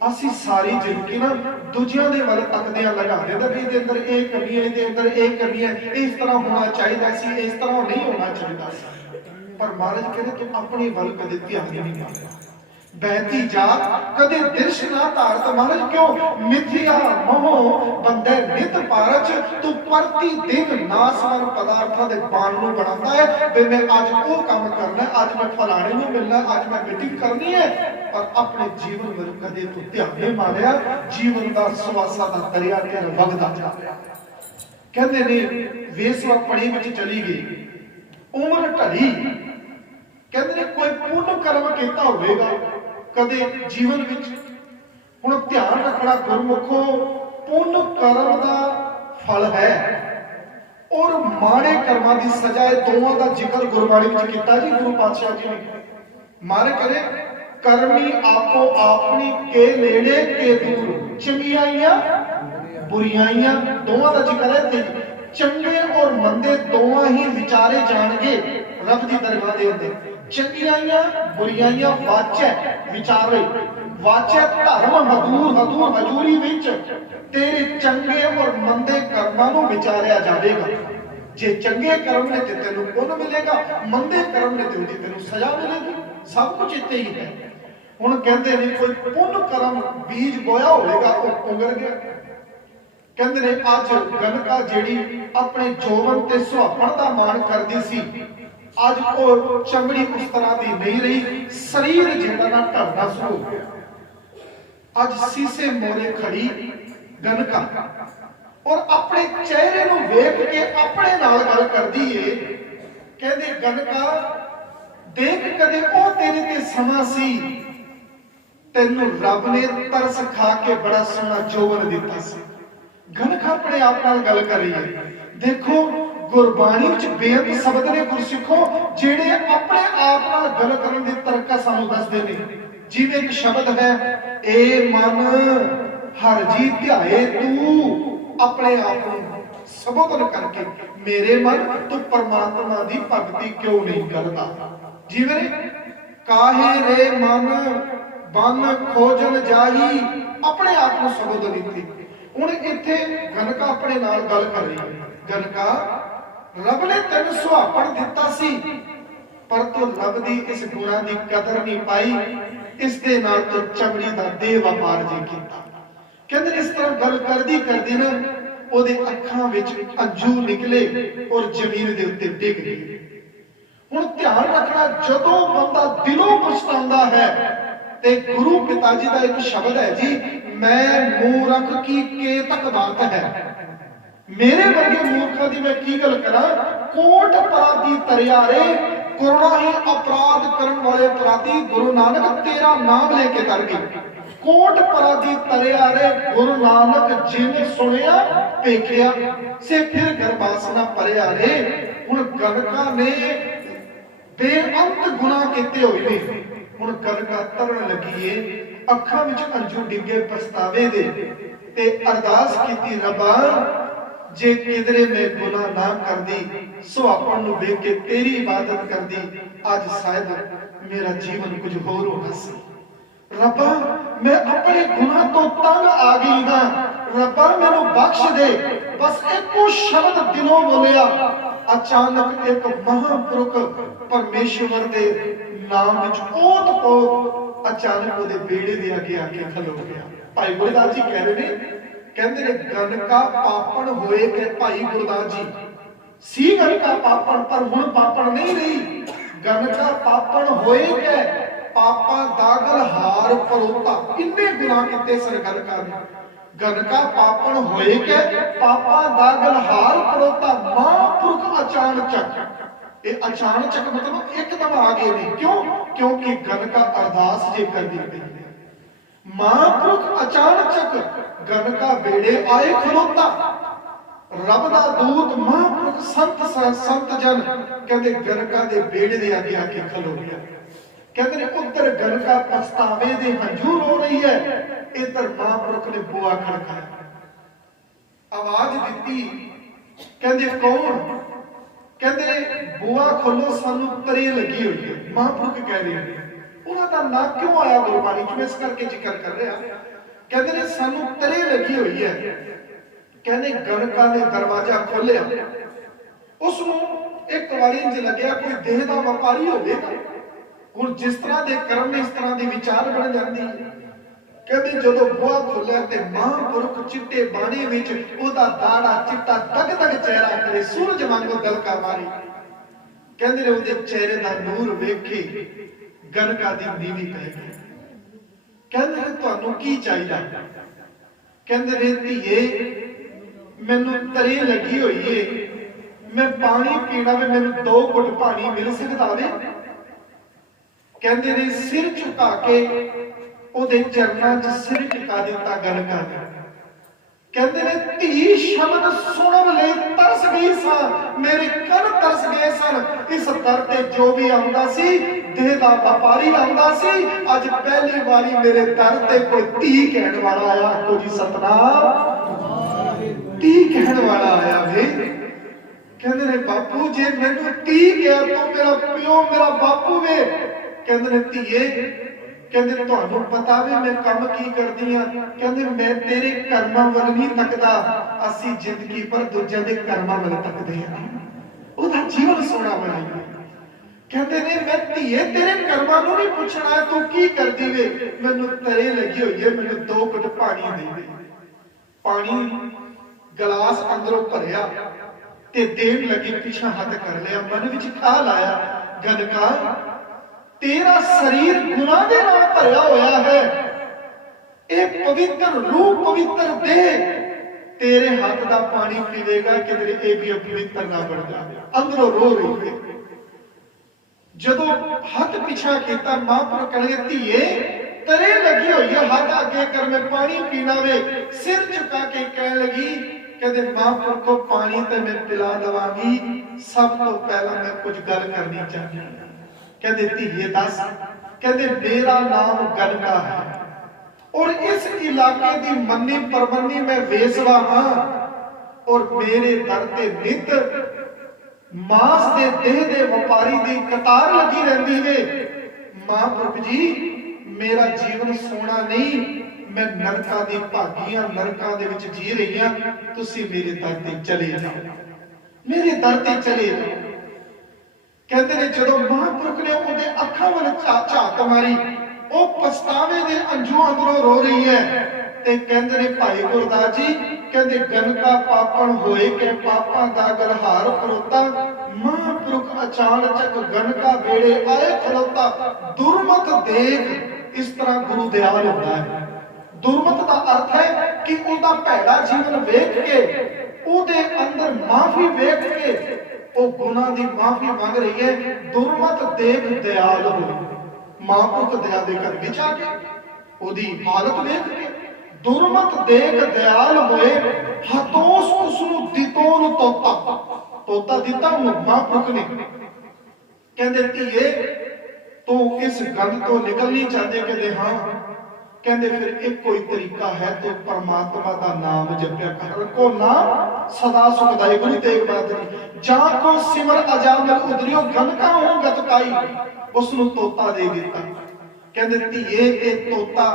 ਅਸੀਂ ਸਾਰੀ ਜ਼ਿੰਦਗੀ ਨਾ ਦੂਜਿਆਂ ਦੇ ਵੱਲ ਤੱਕਦਿਆਂ ਲਗਾਉਂਦੇ ਤਾਂ ਵੀ ਇਹਦੇ ਅੰਦਰ ਇਹ ਕਮੀ ਹੈ, ਇਹਦੇ ਅੰਦਰ ਇਹ ਕਮੀ ਹੈ, ਇਸ ਤਰ੍ਹਾਂ ਹੋਣਾ ਚਾਹੀਦਾ ਸੀ, ਇਸ ਤਰ੍ਹਾਂ ਨਹੀਂ ਹੋਣਾ ਚਾਹੀਦਾ ਸੀ। ਪਰ ਮਹਾਰਾਜ ਕਹਿੰਦੇ ਤੂੰ ਆਪਣੇ ਵੱਲ ਕਦੇ ਧਿਆਨ ਨਹੀਂ ਦਿੰਦਾ। ਬਹਿਤੀ ਜਾਤ ਕਦੇ ਦ੍ਰਿਸ਼ ਨਾ ਧਾਰਤ। ਮਹਾਰਾਜ ਕਿਉਂ ਮਿਥਿਆ ਮੋਹ ਬੰਦੇ ਨਿਤ ਪਾਰਚ। ਤੂੰ ਪ੍ਰਤੀ ਦਿਨ ਨਾਸਵਾਨ ਪਦਾਰਥਾਂ ਦੇ ਬਾਣ ਨੂੰ ਬਣਾਉਂਦਾ ਹੈ ਵੀ ਮੈਂ ਅੱਜ ਉਹ ਕੰਮ ਕਰਨਾ, ਅੱਜ ਮੈਂ ਫਲਾਣੇ ਨੂੰ ਮਿਲਣਾ, ਅੱਜ ਮੈਂ ਮੀਟਿੰਗ ਕਰਨੀ ਹੈ, ਪਰ ਆਪਣੇ ਜੀਵਨ ਵੱਲ ਕਦੇ ਤੂੰ ਧਿਆਨ ਨਹੀਂ ਮਾਰਿਆ। ਜੀਵਨ ਦਾ ਸਵਾਸਾਂ ਦਾ ਦਰਿਆ ਤੇਰਾ ਵਗਦਾ ਜਾ ਰਿਹਾ। ਕਹਿੰਦੇ ਨੇ ਵੇਸਵਾ ਪਣੀ ਵਿੱਚ ਚਲੀ ਗਈ, ਉਮਰ ਢਲੀ। ਕਹਿੰਦੇ ਨੇ ਕੋਈ ਪੁੰਨ ਕਰਮ ਕੀਤਾ ਹੋਵੇਗਾ ਕਦੇ ਜੀਵਨ ਵਿੱਚ। ਹੁਣ ਧਿਆਨ ਰੱਖਣਾ ਗੁਰਮੁਖੋ, ਪੁੰਨ ਕਰਮ ਦਾ ਫਲ ਹੈ ਔਰ ਮਾੜੇ ਕਰਮਾਂ ਦੀ ਸਜ਼ਾ। ਇਹ ਦੋਵਾਂ ਦਾ ਜ਼ਿਕਰ ਗੁਰਬਾਣੀ ਵਿੱਚ ਕੀਤਾ ਜੀ ਗੁਰੂ ਪਾਤਸ਼ਾਹ ਜੀ ਨੇ। ਮਾਰੇ ਕਰੇ ਕਰਮੀ ਆਪੋ ਆਪਣੀ ਕੇ ਨੇੜੇ ਕੇ ਦੂਰ, ਚੰਗਿਆਈਆਂ ਬੁਰੀਆਈਆਂ ਦੋਵਾਂ ਦਾ ਜ਼ਿਕਰ ਹੈ ਤੇ ਚੰਗੇ ਔਰ ਮੰਦੇ ਦੋਵਾਂ ਹੀ ਵਿਚਾਰੇ ਜਾਣਗੇ ਰੱਬ ਦੀ ਦਰਗਾਹ ਦੇ ਅੰਦਰ। ਚੰਗਿਆਈਆਂ ਬੁਰੀਆਈਆਂ ਵਾਚੈ ਵਿਚਾਰੇ, ਵਾਚੈ ਧਰਮ ਹਦੂਰ, ਹਦੂਰ ਹਜੂਰੀ ਵਿੱਚ ਤੇਰੇ ਚੰਗੇ ਔਰ ਮੰਦੇ ਕਰਮਾਂ ਨੂੰ ਵਿਚਾਰਿਆ ਜਾਵੇਗਾ। ਜੇ ਚੰਗੇ ਕਰਮ ਨੇ ਤੇ ਤੈਨੂੰ ਪੁੰਨ ਮਿਲੇਗਾ, ਮੰਦੇ ਕਰਮ ਨੇ ਤੇ ਤੈਨੂੰ ਸਜ਼ਾ ਮਿਲੇਗੀ। ਸਭ ਕੁਝ ਇੱਥੇ ਹੀ ਹੈ। ਹੁਣ ਕਹਿੰਦੇ ਨੇ ਕੋਈ ਪੁੰਨ ਕਰਮ ਬੀਜ ਬੋਇਆ ਹੋਵੇਗਾ ਉਹ ਪੁੰਗਰ ਗਿਆ। ਕਹਿੰਦੇ ਨੇ ਅੱਜ ਗਨਕਾ ਜਿਹੜੀ ਆਪਣੇ ਜੋਬਨ ਤੇ ਸੁਹਾਪਣ ਦਾ ਮਾਣ ਕਰਦੀ ਸੀ, ਅੱਜ ਉਹ ਚਮੜੀ ਉਸ ਤਰ੍ਹਾਂ ਦੀ ਨਹੀਂ ਰਹੀ, ਸਰੀਰ ਜਿਹੜਾ ਨਾ ਢਲਣਾ ਸ਼ੁਰੂ ਹੋ ਗਿਆ। ਅੱਜ ਸੀਸੇ ਮੋਰੇ ਖੜੀ ਗਨਕਾ ਔਰ ਆਪਣੇ ਚਿਹਰੇ ਨੂੰ ਵੇਖ ਕੇ ਆਪਣੇ ਨਾਲ ਗੱਲ ਕਰਦੀ ਏ। ਕਹਿੰਦੇ ਗਨਕਾ ਦੇਖ ਕਦੇ ਉਹ ਤੇਰੇ ਤੇ ਸਮਾਂ ਸੀ, ਤੈਨੂੰ ਰੱਬ ਨੇ ਤਰਸ ਖਾ ਕੇ ਬੜਾ ਸੋਹਣਾ ਜੋਬਨ ਦਿੱਤਾ ਸੀ। ਗਨਕਾ ਆਪਣੇ ਆਪ ਨਾਲ ਗੱਲ ਕਰ ਰਹੀ ਹੈ। ਦੇਖੋ ਗੁਰਬਾਣੀ ਵਿੱਚ ਬੇਅੰਤ ਸ਼ਬਦ ਨੇ ਗੁਰਸਿੱਖੋ, ਜਿਹੜੇ ਆਪਣੇ ਆਪ ਨਾਲ ਗੱਲ ਕਰਨ ਦੀ ਤਰਕਾ ਸਾਨੂੰ ਦੱਸਦੇ ਨੇ। ਜਿਵੇਂ ਇੱਕ ਸ਼ਬਦ ਹੈ, ਏ ਮਨ ਹਰ ਜੀ ਧਿਆਏ ਤੂੰ, ਆਪਣੇ ਆਪ ਨੂੰ ਸੰਬੋਧਨ ਕਰਕੇ, ਮੇਰੇ ਮਨ ਤੂੰ ਪਰਮਾਤਮਾ ਦੀ ਭਗਤੀ ਕਿਉਂ ਨਹੀਂ ਕਰਦਾ। ਜਿਵੇਂ ਕਾਹੇ ਰੇ ਮਨ ਬਨ ਖੋਜਨ ਜਾਈ, ਆਪਣੇ ਆਪ ਨੂੰ ਸੰਬੋਧਨ ਦਿੱਤੀ। ਹੁਣ ਇੱਥੇ ਗਨਕਾ ਆਪਣੇ ਨਾਲ ਗੱਲ ਕਰ ਰਹੀ ਹੈ। ਗਨਕਾ, ਰੱਬ ਨੇ ਤੈਨੂੰ ਸੁਹਾਪਣ ਦਿੱਤਾ ਸੀ, ਪਰ ਤੂੰ ਰੱਬ ਦੀ ਇਸ ਗੁਣਾ ਦੀ ਕਦਰ ਨਹੀਂ ਪਾਈ, ਇਸ ਦੇ ਨਾਲ ਤੂੰ ਚਮੜੀ ਦਾ ਦੇਹ ਵਪਾਰ ਜੀ ਕੀਤਾ। ਕਹਿੰਦੇ ਇਸ ਤਰ੍ਹਾਂ ਗੱਲ ਕਰਦੀ ਕਰਦੀ ਨਾ ਉਹਦੇ ਅੱਖਾਂ ਵਿੱਚ ਅੰਜੂ ਨਿਕਲੇ ਔਰ ਜ਼ਮੀਨ ਦੇ ਉੱਤੇ ਡਿੱਗ ਗਏ। ਹੁਣ ਧਿਆਨ ਰੱਖਣਾ, ਜਦੋਂ ਬੰਦਾ ਦਿਲੋਂ ਪਛਤਾਉਂਦਾ ਹੈ, ਤੇ ਗੁਰੂ ਪਿਤਾ ਜੀ ਦਾ ਇੱਕ ਸ਼ਬਦ ਹੈ ਜੀ, ਮੈਂ ਮੂਰਖ ਕੀ ਕੇਤਕ ਬਾਤ ਹੈ। ਮੇਰੇ ਵਰਗੇ ਮੂਰਖਾਂ ਦੀ ਮੈਂ ਕੀ ਗੱਲ ਕਰਾਂ, ਕੋਟ ਅਪਰਾਧੀ ਤਰਿਆਰੇ, ਕਰੋੜਾਂ ਹੀ ਅਪਰਾਧ ਕਰਨ ਵਾਲੇ ਅਪਰਾਧੀ ਗੁਰੂ ਨਾਨਕ ਤੇਰਾ ਨਾਮ ਲੈ ਕੇ ਕਰ ਗਏ। ਕੋਟ ਅਪਰਾਧੀ ਤਰਿਆਰੇ, ਗੁਰੂ ਨਾਨਕ ਜਿਵੇਂ ਸੁਣਿਆ ਵੇਖਿਆ ਸੇ ਫਿਰ ਗਰਬਾਸਨਾ ਭਰਿਆ ਰੇ। ਹੁਣ ਗਨਕਾ ਨੇ ਬੇਅੰਤ ਗੁਨਾਹ ਕੀਤੇ ਹੋਏ ਨੇ। ਹੁਣ ਗਨਕਾ ਤਰਨ ਲੱਗੀ ਏ, ਅੱਖਾਂ ਵਿੱਚ ਅੰਜੂ ਡਿੱਗੇ ਪਛਤਾਵੇ ਦੇ, ਤੇ ਅਰਦਾਸ ਕੀਤੀ, ਰੱਬਾ ਜੇ ਕਿਧਰੇ ਮੈਂ ਗੁਨਾਹ ਨਾ ਕਰਦੀ, ਸੁਹਾਪਣ ਨੂੰ ਵੇਖ ਕੇ ਤੇਰੀ ਇਬਾਦਤ ਕਰਦੀ, ਅੱਜ ਸ਼ਾਇਦ ਮੇਰਾ ਜੀਵਨ ਕੁਝ ਹੋਰ ਹੋਣਾ ਸੀ। ਰੱਬਾ ਮੈਂ ਆਪਣੇ ਗੁਨਾਹ ਤੋਂ ਤੰਗ ਆ ਗਈ ਹਾਂ, ਰੱਬਾ ਮੈਨੂੰ ਬਖਸ਼ ਦੇ। ਬਸ ਇੱਕੋ ਸ਼ਬਦ ਦਿਲੋਂ ਬੋਲਿਆ, ਅਚਾਨਕ ਇੱਕ ਮਹਾਂਪੁਰਖ ਪਰਮੇਸ਼ਵਰ ਦੇ ਨਾਮ ਵਿੱਚ ਓਤ-ਪੋਤ ਅਚਾਨਕ ਉਹਦੇ ਬੇੜੇ ਦੇ ਅੱਗੇ ਆ ਕੇ ਖਲੋ ਗਿਆ। ਭਾਈ ਗੁਰਦਾਸ ਜੀ ਕਹਿ ਰਹੇ ਨੇ, ਕਹਿੰਦੇ ਨੇ ਗਨਕਾ ਪਾਪਣ ਹੋਏ ਕਿ ਭਾਈ ਗੁਰਦਾਸ ਜੀ ਸੀ ਗਨਕਾ ਪਾਪਣ, ਪਰ ਹੁਣ ਪਾਪਣ ਨਹੀਂ ਰਹੀ। ਗਨਕਾ ਪਾਪਣ ਹੋਏ ਕਿ ਪਾਪਾ ਦਾਗਲ ਹਾਰ ਪਰੋਤਾ, ਇੰਨੇ ਗੁਨਾਹ ਕੀਤੇ ਸਨ ਗਨਕਾ ਨੇ। ਗਨਕਾ ਪਾਪਣ ਹੋਏ ਕਿ ਪਾਪਾ ਦਾਗਲ ਹਾਰ ਪਰੋਤਾ, ਮਹਾਂਪੁਰਖ ਅਚਾਨਕ। ਇਹ ਅਚਾਨਕ ਮਤਲਬ ਇੱਕਦਮ ਆ ਗਏ ਨੇ। ਕਿਉਂ? ਕਿਉਂਕਿ ਗਨਕਾ ਅਰਦਾਸ ਜੇ ਕਰਦੀ ਪਈ ਹੈ। ਮਹਾਂਪੁਰਖ ਅਚਾਨਕ ਗਨਕਾ ਬੇੜੇ ਆਏ ਖਲੋਤਾ। ਰੱਬ ਦਾ ਦੂਤ ਮਹਾਂਪੁਰਖ ਸੰਤ ਜਨ ਕਹਿੰਦੇ ਗਨਕਾ ਦੇ ਬੇੜੇ ਦੇ ਅੱਗੇ ਆ ਕੇ ਖਲੋ ਗਿਆ। ਕਹਿੰਦੇ ਨੇ ਉੱਧਰ ਗਨਕਾ ਪਛਤਾਵੇ ਦੇ ਹੰਝੂ ਰੋ ਰਹੀ ਹੈ, ਇੱਧਰ ਮਹਾਂਪੁਰਖ ਨੇ ਬੂਹਾ ਖੜਕਾਇਆ, ਆਵਾਜ਼ ਦਿੱਤੀ। ਕਹਿੰਦੇ ਕੌਣ? ਕਹਿੰਦੇ ਬੂਹਾ ਖੋਲੋ, ਸਾਨੂੰ ਤਰੀ ਲੱਗੀ ਹੋਈ ਹੈ। ਮਹਾਂਪੁਰਖ ਕਹਿ ਰਹੇ ਨੇ, ਉਹਨਾਂ ਦਾ ਨਾਂ ਕਿਉਂ ਆਇਆ ਗੁਰਬਾਣੀ ਚ, ਇਸ ਕਰਕੇ ਜ਼ਿਕਰ ਕਰ ਰਿਹਾ। ਕਹਿੰਦੇ ਨੇ ਸਾਨੂੰ ਤਰੀ ਲੱਗੀ ਹੋਈ ਹੈ। ਕਹਿੰਦੇ ਗਨਕਾ ਨੇ ਦਰਵਾਜ਼ਾ ਖੋਲਿਆ, ਉਸ ਨੂੰ ਇੱਕ ਵਾਰੀ ਇੰਜ ਲੱਗਿਆ ਕੋਈ ਦੇਹ ਦਾ ਵਪਾਰੀ ਹੋਵੇਗਾ। ਹੁਣ ਜਿਸ ਤਰ੍ਹਾਂ ਦੇ ਕਰਮ ਨੇ ਇਸ ਤਰ੍ਹਾਂ ਦੀ ਵਿਚਾਰ ਬਣ ਜਾਂਦੀ ਹੈ। ਕਹਿੰਦੇ ਜਦੋਂ ਬੂਹਾ ਖੋਲਿਆ ਤੇ ਮਹਾਂਪੁਰਖ ਚਿੱਟੇ ਬਾਣੇ ਵਿੱਚ, ਉਹਦਾ ਦਾੜਾ ਚਿੱਟਾ ਦਗ ਦਗ ਚਿਹਰਾ ਕਰੇ, ਸੂਰਜ ਵਾਂਗੂ ਦਲਕਾ ਮਾਰੀ। ਕਹਿੰਦੇ ਨੇ ਉਹਦੇ ਚਿਹਰੇ ਦਾ ਨੂਰ ਵੇਖ ਕੇ ਗਨਕਾ ਦੀ ਨੀਵੀਂ ਪੈ ਗਈ। ਕਹਿੰਦੇ ਨੇ ਤੁਹਾਨੂੰ ਕੀ ਚਾਹੀਦਾ? ਕਹਿੰਦੇ ਨੇ ਧੀਏ ਮੈਨੂੰ ਤਰੀ ਲੱਗੀ ਹੋਈ ਏ, ਮੈਂ ਪਾਣੀ ਪੀਣਾ ਵੇ, ਮੈਨੂੰ 2 ਘੁੱਟ ਪਾਣੀ ਮਿਲ ਸਕਦਾ ਵੇ? ਕਹਿੰਦੇ ਨੇ ਸਿਰ ਝੁਕਾ ਕੇ ਉਹਦੇ ਚਰਨਾਂ 'ਚ ਸਿਰ ਟਿਕਾ ਦਿੱਤਾ ਗਨਕਾ ਨੇ। ਕਹਿੰਦੇ ਨੇ ਧੀ ਸ਼ਬਦ ਸੁਣਨ ਲਈ ਤਰਸ ਗਈ ਸਾਂ, ਮੇਰੇ ਕੰਨ ਤਰਸ ਗਏ ਸਨ। ਇਸ ਦਰ ਤੇ ਜੋ ਵੀ ਆਉਂਦਾ ਸੀ, ਦੇਹ ਦਾ ਵਪਾਰੀ ਆਉਂਦਾ ਸੀ, ਅੱਜ ਪਹਿਲੀ ਵਾਰੀ ਮੇਰੇ ਦਰ ਤੇ ਕੋਈ ਧੀ ਕਹਿਣ ਵਾਲਾ ਆਇਆ। ਆਖੋ ਜੀ ਸਤਨਾਮ। ਧੀ ਕਹਿਣ ਵਾਲਾ ਆਇਆ ਵੇ। ਕਹਿੰਦੇ ਨੇ ਬਾਪੂ ਜੇ ਮੈਨੂੰ ਧੀ ਕਿਹਾ ਤਾਂ ਮੇਰਾ ਪਿਓ ਮੇਰਾ ਬਾਪੂ ਵੇ। ਕਹਿੰਦੇ ਨੇ ਧੀਏ, ਕਹਿੰਦੇ ਤੁਹਾਨੂੰ ਪਤਾ ਵੇ ਮੈਂ ਕੰਮ ਕੀ ਕਰਦੀ ਆ? ਕਹਿੰਦੇ ਮੈਂ ਤੇਰੇ ਕਰਮਾਂ ਵੱਲ ਨਹੀਂ ਤੱਕਦਾ, ਅਸੀਂ ਜ਼ਿੰਦਗੀ ਭਰ ਦੂਜਿਆਂ ਦੇ ਕਰਮਾਂ ਵੱਲ ਤੱਕਦੇ ਆ, ਉਹਦਾ ਜੀਵਨ ਸੋਹਣਾ ਬਣਾਈਏ। ਕਹਿੰਦੇ ਨੇ ਮੈਂ ਧੀਏ ਤੇਰੇ ਕਰਮਾਂ ਨੂੰ ਨਹੀਂ ਪੁੱਛਣਾ, ਤੂੰ ਕੀ ਕਰਦੀ ਵੇ? ਮੈਨੂੰ ਤਰੇ ਲੱਗੀ ਹੋਈ ਹੈ, ਮੈਨੂੰ 2 ਘੁੱਟ ਪਾਣੀ ਦੇ ਦੇ। ਪਾਣੀ ਗਲਾਸ ਅੰਦਰੋਂ ਭਰਿਆ ਤੇ ਦੇਣ ਲੱਗੀ, ਪਿੱਛਾ ਹੱਥ ਕਰ ਲਿਆ, ਮਨ ਵਿੱਚ ਖਿਆਲ ਆਇਆ, ਗਨਕਾ ਤੇਰਾ ਸਰੀਰ ਗੁਨਾਹ ਦੇ ਨਾਲ ਭਰਿਆ ਹੋਇਆ ਹੈ, ਇਹ ਪਵਿੱਤਰ ਰੂਹ, ਪਵਿੱਤਰ ਦੇਹ तेरे हाथ का पानी पीवेगा किधरे ये भी अपवित्र ना बन जाए। अंदरों रो रही है। जदों हाथ पिछा किया, महापुर कहने धीए तरे लगी हुई है, हाथ आगे कर, मैं पानी पीना वे। सिर झुका के कह लगी, कहते महापुर को पानी तो मैं पिला दवांगी, सब तो पहला मैं कुछ गल करनी चाहिए। कहते धीए दस, कहते मेरा नाम गनका है और इस इलाके की मन्नी परमन्नी मैं वेसवा हाँ, और मेरे दर ते नित मांस दे देह दे व्यापारी दी कतार लगी रहती है। महापुरख जी मेरा जीवन सोना नहीं, मैं नरका दी भागी हाँ, नरका दे विच जी रही हाँ, तुसी मेरे दर ते चले जाओ, मेरे दर ते चले जाओ। कहते ने जदों महापुरख ने उहदे अखां वल झाक मारी, वो पछतावे दे अंजू अंदरों रो रही है। ते कहते ने भाई गुरदास जी, कहते गनका पापन होए के पापां दा गलहार खलोता, महापुरख अचानक गनका बेड़े आए खलोता। दुर्मत देख, इस तरह गुरु दयाल होता है। दुर्मत का अर्थ है कि उसका भैड़ा जीवन वेख के, उसदे अंदर माफी वेख के वो गुनाह दी माफी मांग रही है। दुर्मत देख दयाल हो। महापुरख दया दे घर विच आ के ओदी हालत वेख के दुर्मत देख दयाल होए, हतोस उसनु दितोन तोता, तोता दिता महापुरख ने। कहंदे धीए तू इस गंद तो निकलनी चाहते? कहते हाँ। कहंदे फिर एक कोई तरीका है, तो परमात्मा का नाम जपया कर, को नाम सदा सुखदाई। गुरु तेग बहादुर जा को सिमर अजामिल उदरियो, गनका हो गतकाई, उसनु तोता दे दिता। कहंदे धीए ये तोता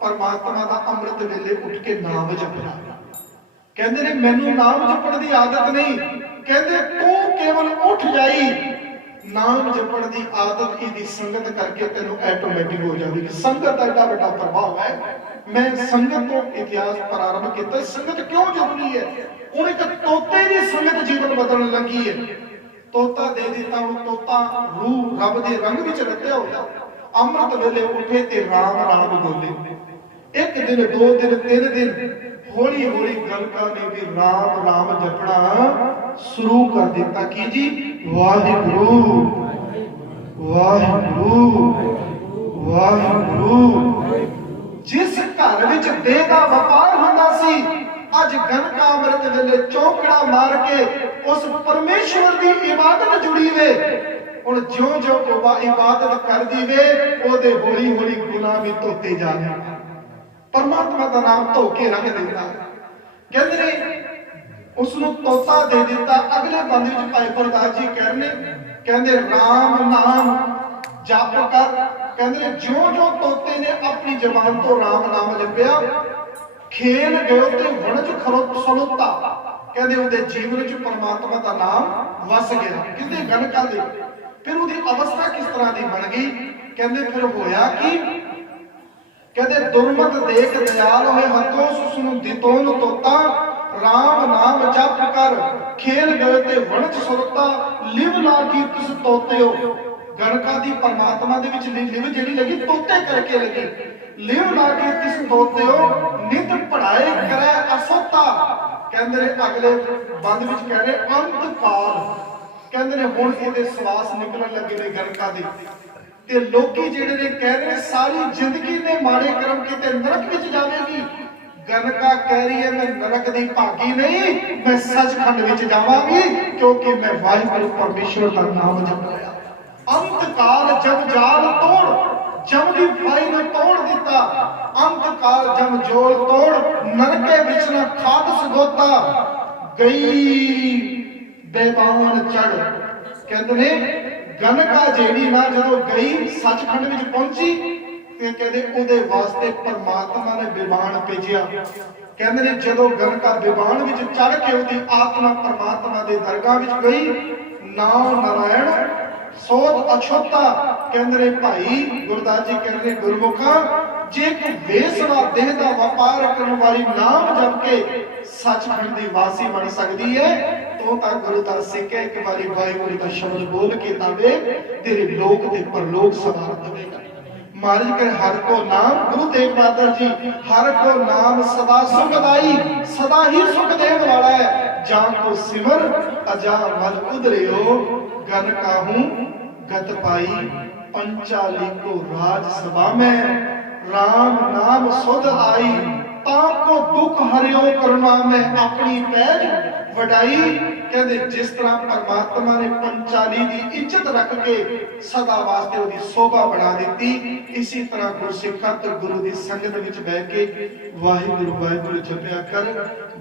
परमात्मा का अमृत वेले उठ के नाम जपदा। कहंदे ने मैनू नाम जपण दी आदत नहीं, कहंदे तू केवल उठ जाई, नाम जपण दी आदत इहदी संगत करके तेनू ऑटोमेटिक हो जाएगी। संगत का एडा बड़ा प्रभाव है। मैं संगत तो इतिहास प्रारंभ किया। संगत क्यों जरूरी है? उन्हें एक तोते की संगत जीवन बदलने लगी है। तोता दे दिता, हूं तोता रूह रब दे रंग विच रखिया होया। अमृत वेले उठे ते राम राम बोले। एक दिन, दो दिन, तीन दिन, हौली हौली गनका ने भी राम राम जपना शुरू कर दिता। की जी वाहिगुरु वाहिगुरु वाहिगुरु। जिस घर विच देह दा व्यापार हुंदा सी, अज गनका अमृत वेले चौकड़ा मार के उस परमेश्वर की इबादत जुड़ी वे। हुण ज्यों ज्यों इबादत कर दी वे, ओदे हौली हौली गुनाह भी धोते जा रहे। परमात्मा का नाम धो के रख देता। कहते ने उसनु तोता दे दिता। अगले बंद विच भाई गुरदास जी कहने, कहते राम नाम जप कर। कहते ज्यों ज्यों तोते ने अपनी जबान तो राम नाम जपया, खेल गयो ते वणज खलोता। कहते उहदे जीवन च परमात्मा का नाम वस गया। किसदे? गनका दे। फिर उहदी अवस्था किस तरह की बन गई? कहते फिर होया कि कहते दुर्मत देख दयाल होए, हतोस उसनु दितोन तोता, राम नाम जप कर, खेल गए ते वणज सुरता, लिव ना की तिस तोतेओ। गणका दी परमात्मा दे विच लिव जेड़ी लगी, तोते करके लगी। लिव ना की तिस तोतेओ, नित पढ़ाए करे असोता। कहंदे ने अगले बंद विच कह रहे अंत काल। कहंदे ने हुण इहदे श्वास निकलण लगे ने गणका दे। ते लोकी जेड़े ने कह रहे सारी जिंदगी ने माड़े कर्म किते नरक विच जावेगी। गनका कह रही है मैं नरक दी भागी नहीं, मैं सचखंड विच जावांगी, क्योंकि मैं वाहिगुरू परमेश्वर का नाम जप रहा। अंत काल जब जाल तोड़, जम दी फाई ने तोड़ दिता। अंत काल जम जोल तोड़, नरके विच न खाद सगोता। गई बेबान चढ़। कहते ने गनका जेड़ी ना जदों गई सचखंड विच पहुंची, ते कहते उहदे वास्ते परमात्मा ने बेबान भेजिया। कहते ने जदों गनका बेबान विच चढ़ के उहदी आत्मा परमात्मा दे दरगाह विच गई, नाम नारायण सोध अछोता। कहते ने भाई गुरदास जी कहते गुरमुखा ਜੇ ਕੋਈ ਬੇਸਵਾ ਦੇਹ ਦਾ ਵਪਾਰ ਕਰਨ ਵਾਲੀ ਨਾਮ ਜਪ ਕੇ ਸੱਚਖੰਡ ਦੀ ਵਾਸੀ ਬਣ ਸਕਦੀ ਹੈ, ਤਾਂ ਗੁਰੂ ਦਾ ਸਿੱਖ ਇੱਕ ਵਾਰੀ ਵਾਹਿਗੁਰੂ ਦਾ ਸ਼ਬਦ ਬੋਲ ਕੇ ਤਾਵੇ ਤੇਰੇ ਲੋਕ ਤੇ ਪਰਲੋਕ ਸਵਾਰ ਦੇਵੇਗਾ। महाराज कर हर को नाम, गुरु तेग बहादुर जी, हर को नाम सदा सुखदाई, सदा ही सुख देने वाला है। जा को सिमर अजा मल उदरियो, गन काहू गत पाई, पंचाली को राज सभा में, राम नाम सुध आई, ताको दुख हरियो करुणा में अपनी पैज वडाई। कहते जिस तरह परमात्मा ने पंचाली की इज्जत रख के सदा वास्ते उसकी शोभा बढ़ा दी, इसी तरह गुरसिखा तो गुरु की संगत विच बह के वाहिगुरु वाहिगुरु जपया कर,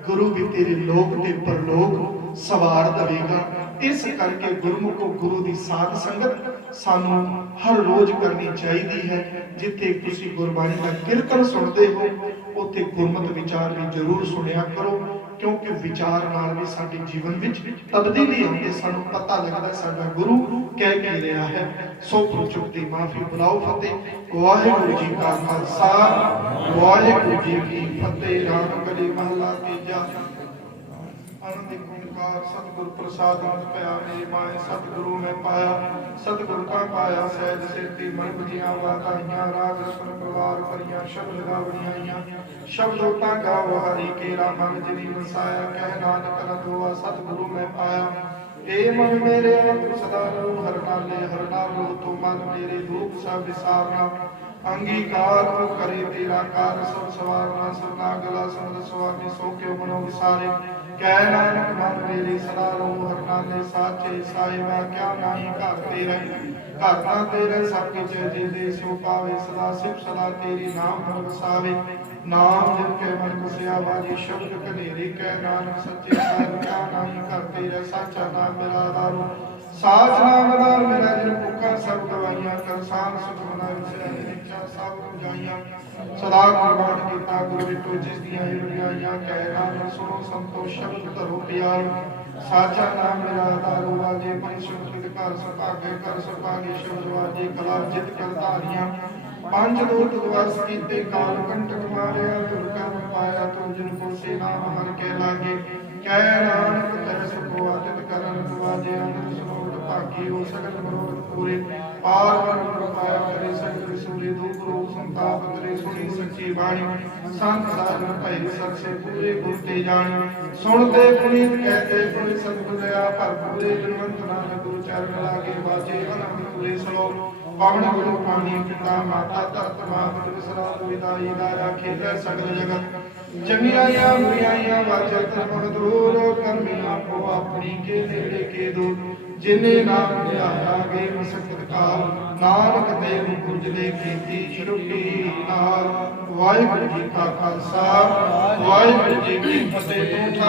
गुरु भी तेरे लोक ते परलोक सवार देगा। इस करके गुरमुखो गुरु की साध संगत सानू हर रोज करनी चाहिए है। जिथे तुसी गुरबाणी का कीर्तन सुनते हो उत्थे गुरमत विचार भी जरूर सुनिया करो, क्योंकि विचार नाल भी साडे जीवन विच तब्दीली आउंदी, सानू पता लगदा साडा गुरु कह के रहा है। सो चुक दी माफी बुलाओ फतेह। वाहिगुरू जी का खालसा वाहिगुरू जी की फतेह। राग गली महला तीजा। आनंद ओंकार सतगुर प्रसाद पाया, मेरी माए सतगुरु में पाया, सतगुर का पाया सहज सेती मन बुझिया वाताइयां, राग रतन प्रवार करिया शब्द गावड़ियां, शब्दों का गाओ हरि केरा मन जिनी वसाया, कह नानक रत हुआ सतगुरु में पाया। ए मन मेरे तू सदा रो, हर नाले हर नाम लो, तो मन मेरे धूप सब विसारना, अंगीकार हो करे तेरा कार सब सवारना, सबना गला समर स्वामी सो क्यों मनो विसारे, कह नानक मन मेरे सदा रो, हर नाले साचे साहिबा, क्या नाही घर तेरे, घर ना तेरे सब किछ जे दे सो पावे, सदा सिफ सदा तेरी नाम मन वसावे, नाम जिनके मन बसिया वाजी शब्द कनेरी, कह नानक सच्चे साहिब, क्या नाही घर तेरे, साचा नाम मेरा दारू, साच नाम दार मेरा जिन भुखा सब दवाइयां, कर सान सुख मना विसरे निचा सब रुझाइयां, सदा कुर्बान कीता गुरु विटो जिस दियां रुझाइयां, कह नानक सुनो संतो शब्द धरो प्यार, साचा नाम मेरा दारू, वाजे परिश्रम सिद्ध कर सुभागे, कर सुभागे शब्द वाजे, कला जित कर धारियां, पंच दूत दिवस कीते काल कंटक मारिया, तुर कर्म पाया तुर जिनको से नाम हर के लागे, कह नानक तेरे सुखो आदित करन दुआजे, अमृत सरोवर भागी हो सकल मनोरथ पूरे, पार ब्रह्म पाया करे सकल सूर्य, दुख रोग संताप करे सुनी सच्ची वाणी, संत साधन भय सत से पूरे गुर ते जानी, सुनते पुनीत कहते पुनीत सतगुर दया भरपूरे, गुणवंत नानक गुरु चरण लागे, बाजे अनंत पूरे श्लोक, पवन गुरु पानी पिता माता धरत मात विसरा विदाई दाया खेल सगल जगत, जंगियां बुराइयां वाचा धर्म दूर, कर्मियां को अपनी के नेड़े के दूर, जिन्हें नाम लिया आगे मसकत काल, नानक देव गुजरे कीती श्रुति नाल। वाहिगुरू जी का खालसा वाहिगुरू जी की फतेह।